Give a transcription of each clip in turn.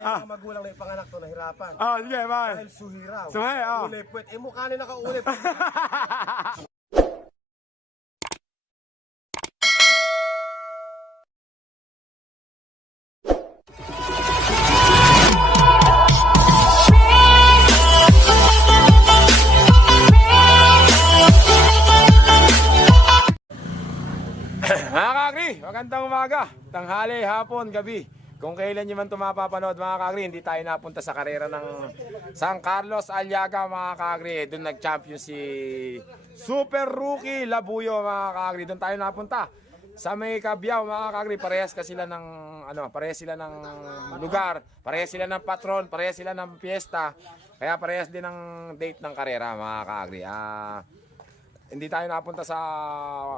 Mga magulang na ipanganak to, nahirapan. Sige, bye. Dahil suhiraw. Suhay, Ulipwet. Mukha na nakaulip. Mga kakri, magandang umaga, tanghali, hapon, gabi. Kung kailan nyo man ito mapapanood mga kakri, hindi tayo napunta sa karera ng San Carlos Aliaga mga kakri. Doon nag-champion si Super Rookie Labuyo mga kakri. Doon tayo napunta. Sa may Cabiao mga kakri, parehas ka sila ng parehas sila ng lugar, parehas sila ng patron, parehas sila ng piyesta. Kaya parehas din ng date ng karera mga kakri. Hindi tayo napunta sa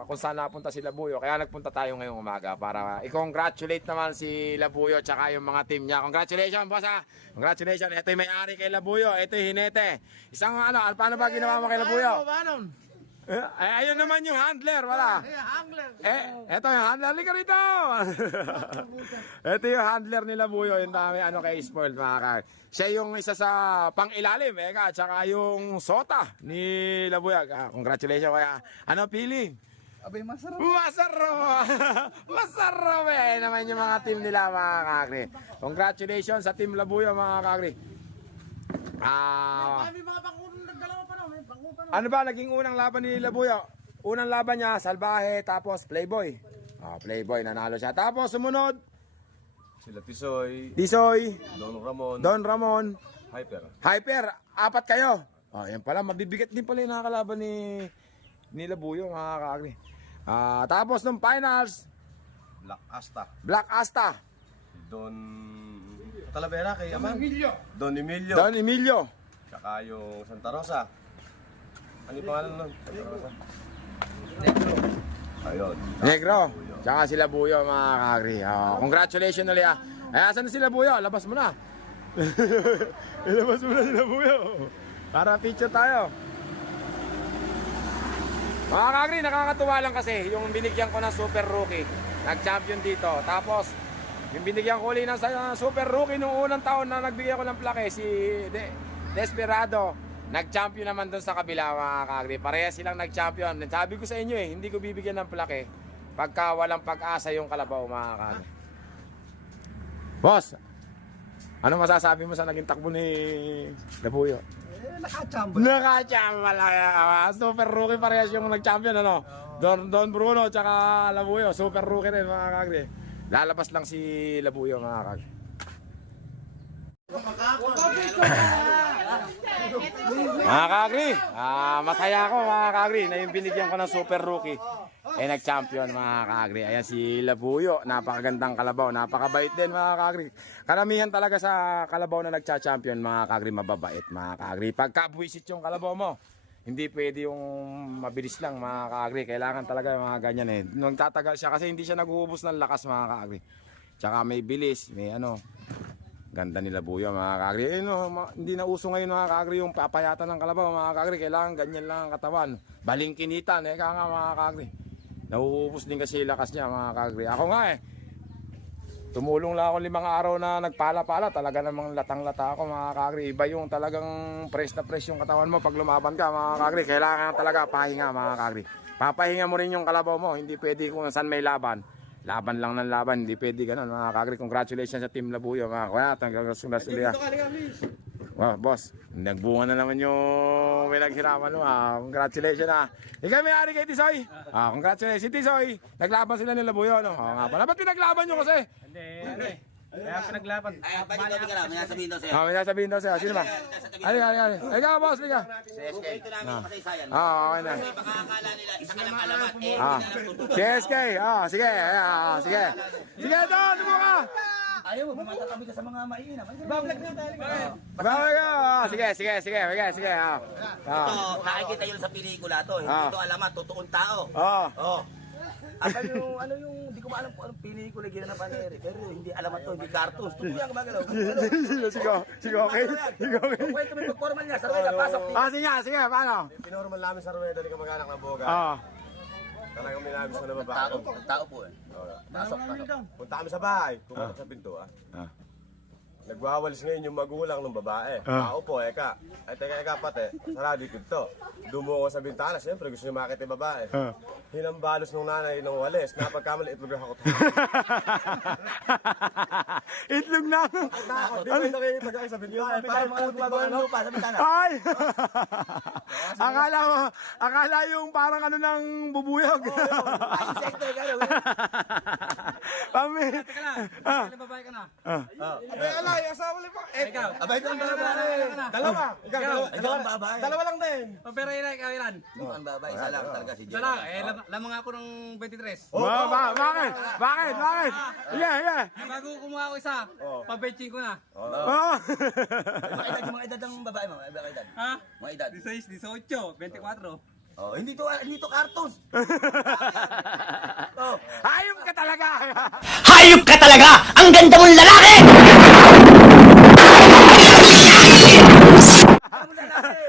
kung saan napunta si Labuyo, kaya nagpunta tayo ngayong umaga para i-congratulate naman si Labuyo at yung mga team niya. Congratulations boss ha! Congratulations! Ito yung may-ari kay Labuyo, ito yung Hinete. Isang paano ba ginawa mo kay Labuyo? Ayun naman yung handler, wala. Ito yung handler, lika rito. Ito yung handler ni Labuyo, yung dami kay Spoiled mga kag. Siya yung isa sa pang-ilalim, at saka yung sota ni Labuyo. Congratulations kaya. Ano feeling? Abay, masarap. Masarap! Masarap naman yung mga team nila mga kagri. Congratulations sa team Labuyo mga kagri. Ano ba naging unang laban ni Labuyo? Unang laban niya, Salbahe, tapos Playboy. Playboy, nanalo siya. Tapos sumunod, Sila Tisoy, Tisoy, Don Ramon, Don Ramon, Hyper. apat kayo. Yan pala, mabibigat din pala yung nakakalaban ni Labuyo, mga kakagri. Tapos nung finals, Black Asta, Black Asta, Don Talavera kay Amang, Don Emilio, Don Emilio, tsaka yung Santa Rosa. Ano yung pangalan nun? Santa Rosa? Ayun. Negro, tsaka si Labuyo mga kakagri. Congratulations ulit asan na si Labuyo? Labas mo na. Ilabas mo na si Labuyo. Para picture tayo. Mga kakagri, nakakatuwa lang kasi yung binigyan ko ng Super Rookie. Nag-champion dito. Tapos, yung binigyan ko ulit ng Super Rookie nung unang taon na nagbigay ko ng plaque, si Desperado. Nag-champion naman doon sa kabila mga kakagri. Pareha silang nag-champion. Sabi ko sa inyo hindi ko bibigyan ng plaque pagka walang pag-asa yung kalabaw mga kakagri. Boss, ano masasabi mo sa naging takbo ni Labuyo? Nakachamba. Nakachamba lang. Super Rookie parehas yung nag-champion Don Bruno tsaka Labuyo. Super Rookie rin mga kakagri. Lalabas lang si Labuyo mga kakagri. Mga kakagri, masaya ako mga kakagri na yung binigyan ko ng Super Rookie nag-champion mga kakagri. Ayan si Labuyo, napakagandang kalabaw, napakabait din mga kakagri. Karamihan talaga sa kalabaw na nagcha-champion mga kakagri, mababait mga kakagri. Pagka-buwisit yung kalabaw mo, hindi pwede yung mabilis lang mga kakagri. Kailangan talaga mga ganyan Nung tatagal siya kasi hindi siya nag-uubos ng lakas mga kakagri. Tsaka may bilis, may ganda nila Labuyo mga kakagri. Hindi na uso ngayon mga kakagri yung papayatan ng kalabaw mga kakagri. Kailangan ganyan lang ang katawan. Balingkinitan nga mga kakagri. Nauubos din kasi lakas niya mga kakagri. Ako nga tumulong lang ako 5 araw na nagpala-pala. Talaga namang latang-lata ako mga kakagri. Iba yung talagang press na press yung katawan mo pag lumaban ka mga kakagri. Kailangan talaga pahinga mga kakagri. Papahinga mo rin yung kalabaw mo. Hindi pwede kung saan may laban. Laban lang ng laban, hindi pwede ganun mga kakagri. Congratulations sa team Labuyo mga kakagri. Wow, boss, nagbunga na naman yung pinaghirapan mo. Congratulations Ikaw may-ari kay Tisoy. Congratulations. Si Tisoy, naglaban sila ni Labuyo. Nga pala, ba't pinaglaban nyo kasi? Hindi. Kaya pinaglaban. May sabihin daw sa'yo. May sasabihin daw sa'yo. Sino ba? Ali. Ikaw, boss, ikaw. Ito namin yung kasaysayan. Okay na. Baka akala nila, isa ka lang alamat. Si SK, sige. Sige. Sige, doon, tumo ka. Ayaw mo, matatabi ka sa mga mainam. Bablag na tayo. Babay ka. Sige. Ito, nakikita yun sa pelikula to. Hindi ito alamat, totoong tao. Ano yung, hindi ko maalam kung anong pelikula ginanapan ni Eric. Pero hindi alamat to, hindi cartoons. Tuloy ang gumagalaw. Sige, okay. Kwento mo yung pag-formal niya, sa Rueda, pasok. Sige, paano? Pinormal namin sa Rueda, di ka mag-anak ng boga. Talagang may nabis na babae. Tao po Punta kami sa bahay, pumunta sa pinto Nagwawalis ngayon yung magulang ng babae. Upo, eka. Ay, teka, pate. Sarado yung to. Dumo ko sa bintana. Siyempre, gusto niya makita yung babae. Hinambalos ng nanay ng walis. Napagkamali, itlog ako. Itlog na. Di ba yung nakikita kayo sa bintana? Parang putik ba ano? Lupa sa bitana. Ay! akala yung parang ano ng bubuyog. Ay, insekto ka rin. Pami. Teka lang. Ilang babae ka na? Abay, alay, asawa lang po. Ikaw. Abay, ito ang babae. Dalawa. Ito ang babae. Dalawa lang din. O, pero ikaw ilan? Ito ang babae. Isa lang talaga si Isa lang. Lamang ako ng 23. Bakit? Yeah. Bago kumuha ako isa, pabenching ko na. Oh. Mga edad ng babae mo. Mga edad. Ha? Mga edad. 16, 18, 24. Oh, hindi to cartoons. Oh. Hayop ka talaga. Hayop ka talaga! Ang ganda mong lalaki!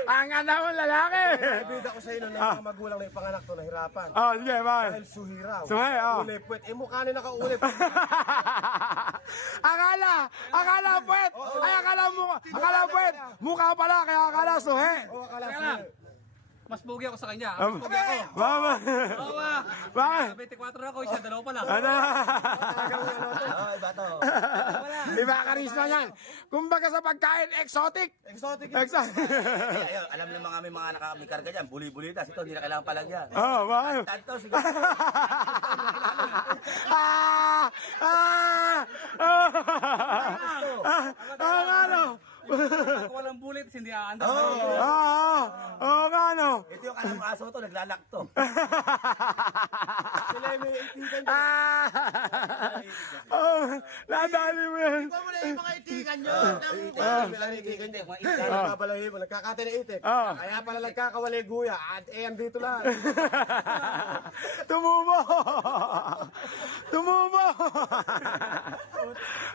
Ang ganda mong lalaki. Bida ko sa inyo na yung mga magulang na ipanganak to nahirapan. Oh, sige, bakit? Dahil suhiraw. Suhi, oh. Ulipwet. Mukha nila nakaulip. akala puwet. Ay, akala puwet. Mukha pala, kaya akala suhe. Akala Teka suhi. lang. Mas pogi ako sa kanya. Mas pogi ako. Mama. Oo ba? Bakit? 24 ako, siya dalawa pala. Ano? Oh, iba to. Iba karisma yan. Kumbaga sa pagkain, exotic. Exotic. Ayun, alam ng mga may karga dyan. Buli-bulitas. Ito, hindi na kailangan palagyan. Oh, bakit? Tanto, sige. Ano? Ako walang bulit, hindi aandar. Ano? Ito yung alam aso to, naglalakto. Sila yung may itikan. Nadali mo yan. Yung mga itikan nyo. May itikan nyo. Mga isda. Nagkabalahin mo. Nagkakati na itik. Kaya pala nagkakawali guya. At dito lang. Tumubo!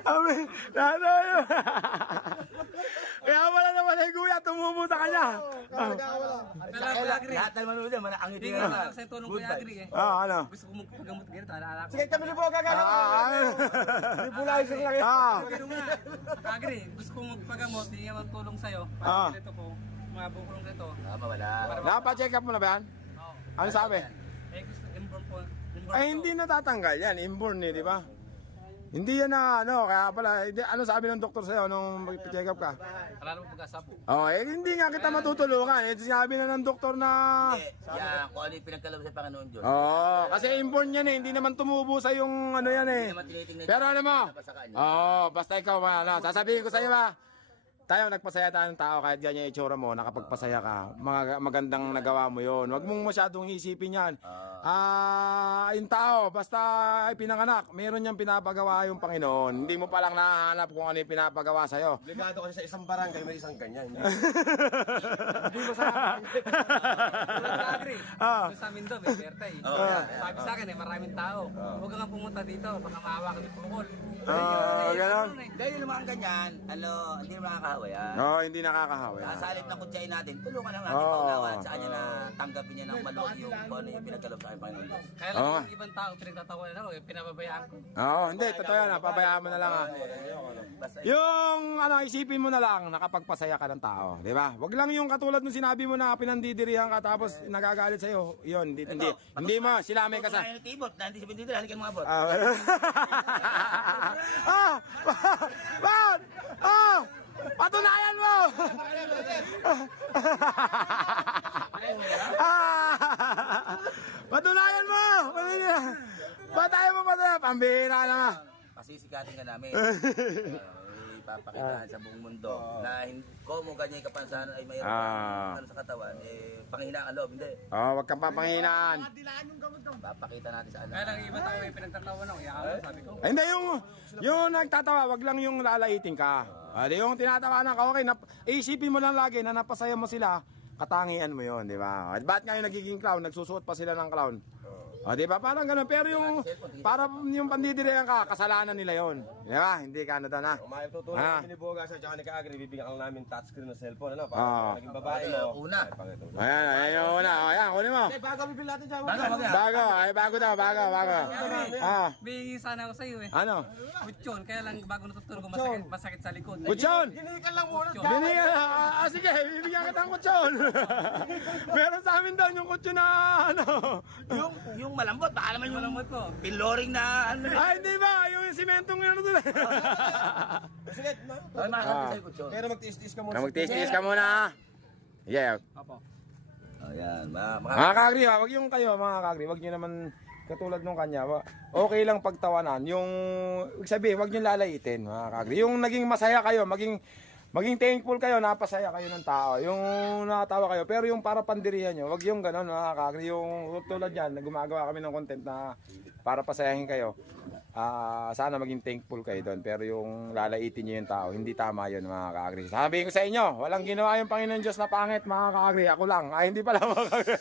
Amin, nadali mo. Kaya wala naman ay guya, tumubo sa kanya. Kailangan ko agri. Lahat ng manood yan, ang Hindi ngiti nga na. lang sa tulong ko yung agri eh. Ano? Gusto ko magpagamot ganito, alala ko. Sige, kami libo gagana. Hindi pula yung sila. Pero nga, agri, gusto ko magpagamot, hindi naman tulong sa'yo. Para ganito ko, mga bukulong ganito. Tama, wala. Napa-check up mo na ba yan? Ano sabi? Eh gusto, inborn po. Ay, hindi natatanggal yan. Inborn eh, di ba? Hindi yan na ano, kaya pala, ano sabi ng doktor sa'yo nung mag-check up ka? Wala naman pag-asa po. Oh, eh, hindi nga kita matutulungan. Eh, sinabi na ng doktor na... Yan, kung ano yung pinagkalabas sa Panginoon Diyos. Kasi inborn yan eh, hindi naman tumubo sa yung ano yan eh. Hindi naman tinitingnan Pero ano mo? sa kanya. Basta ikaw, ano, sasabihin ko sa'yo ba? Tayo, nagpasaya tayo ng tao kahit ganyan yung itsura mo, nakapagpasaya ka. Magandang nagawa mo yon. Huwag mong masyadong isipin yan. Yung tao, basta ay pinanganak, meron niyang pinapagawa yung Panginoon. Hindi mo palang nahanap kung ano yung pinapagawa sa'yo. Obligado kasi sa isang barangay may isang ganyan. Hindi mo sa Agri, doon sa amin doon, may birthday. Sabi sa akin maraming tao. Huwag kang pumunta dito, baka maawa ka ni Pukol. Ganon. Dahil naman ang ganyan, hindi naman nakakahawa yan. Hindi nakakahawa. Sa halip na kutsain natin, tulungan lang natin paunawan sa kanya na tanggapin niya ng maluwag yung kung ano yung pinagkaloob sa aking Panginoon Diyos. Kaya lang yung ibang tao, pinagtatawanan ako, pinababayaan ko. Hindi, totoo yan. Pabayaan mo na lang. Basta Yung isipin mo na lang, nakapagpasaya ka ng tao, di ba? Wag lang yung katulad nung sinabi mo na pinandidirihan ka tapos nagagalit sa'yo. Yun, hindi mo, sila may kasama. kung tibot, na hindi si Bindito, halikan mga bot. Bakit? Patunayan mo! Patunayan mo! Patayin mo. Pambihira na nga. Pasisikatin ka namin. Ipapakita sa buong mundo na kung mo ganyan kapansanan ay mayroon ano sa katawan, panghinaan ang loob, hindi. Wag kang papanghinaan. Papakita natin sa Kaya lang anak. yung ibang tao, pinagtatawanan ako, yakap sabi ko. Hindi, yung nagtatawa, wag lang yung lalaitin ka. Yung tinatawanan ka, okay, isipin mo lang lagi na napasaya mo sila, katangian mo yon, di ba? At ba't ngayon nagiging clown? Nagsusuot pa sila ng clown. O, di ba? Parang ganun. Pero yung, para yung pandidirehan ka, kasalanan nila yon. Di ba? Hindi ka na na. Kung maiputulong kami ni Bogas at saka ni Kaagri, bibigyan lang namin touchscreen ng cellphone, ano? Ah. Para naging babae mo. Una. Ay, pangit. Ayan, ayan yung una. Ayan, kunin mo. Bago bibili natin dyan. Bago. Ay, bago daw. Bago. Ah, May sana ako sa'yo eh. ano? Kutsyon, kaya lang bago natutulog ko masakit sa likod. Kutsyon! Ginikan lang muna. Binigyan na. Sige, bibigyan kita ng kutsyon. Meron sa amin doon yung kutsyon na ano. Yung malambot, baka naman yung Malamot ko. piloring na ano. Ay, hindi ba? Yung simentong yun doon. Sige, Ay, makakapit sa'yo ko, Chon. pero magtiis-tiis ka muna. Magtiis-tiis ka muna. Yeah. Ayan, Mga kagri, wag yung kayo, mga kagri, wag nyo naman katulad nung kanya. Okay lang pagtawanan. Yung, sabi, wag nyo lalaitin, mga kagri. Yung naging masaya kayo, maging thankful kayo, napasaya kayo ng tao. Yung natawa kayo, pero yung para pandirihan nyo, wag yung gano'n, mga kagri. Yung tulad yan, gumagawa kami ng content na para pasayahin kayo. Sana maging thankful kayo doon. Pero yung lalaitin nyo yung tao, hindi tama yun, mga kaagri. Sabihin ko sa inyo, walang ginawa yung Panginoon Diyos na pangit, mga kaagri. Ako lang. Ay, hindi pala, mga kaagri.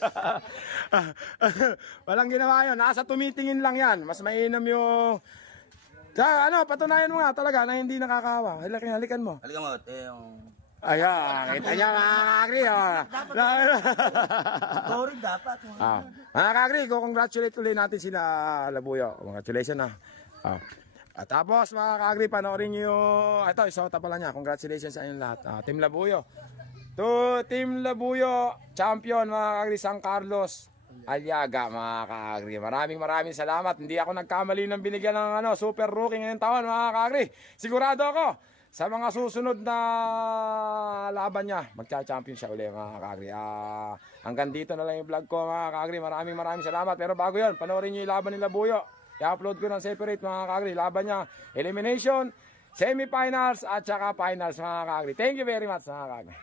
Walang ginawa yun. Nasa tumitingin lang yan. Mas mainam yung... patunayan mo nga talaga na hindi nakakawa. Halikan mo. Halika mo, yung... Ayan, kita niya, mga kaagri. Sorry, dapat. Mga kaagri, congratulate ulit natin sila Labuyo. Congratulations na. At tapos mga kaagri, panoorin nyo ito, isota pala niya. Congratulations sa inyong lahat. Team Labuyo. To Team Labuyo, champion mga kaagri, San Carlos Aliaga, mga kaagri. Maraming salamat. Hindi ako nagkamali ng binigyan ng super rookie ngayong taon, mga kaagri. Sigurado ako sa mga susunod na laban niya, magcha-champion siya ulit, mga kaagri. Hanggang dito na lang yung vlog ko, mga kaagri. Maraming salamat. Pero bago yun, panoorin nyo yung laban ni Labuyo. I-upload ko ng separate, mga kaagri. Laban niya, elimination, semifinals, at saka finals, mga kaagri. Thank you very much, mga kaagri.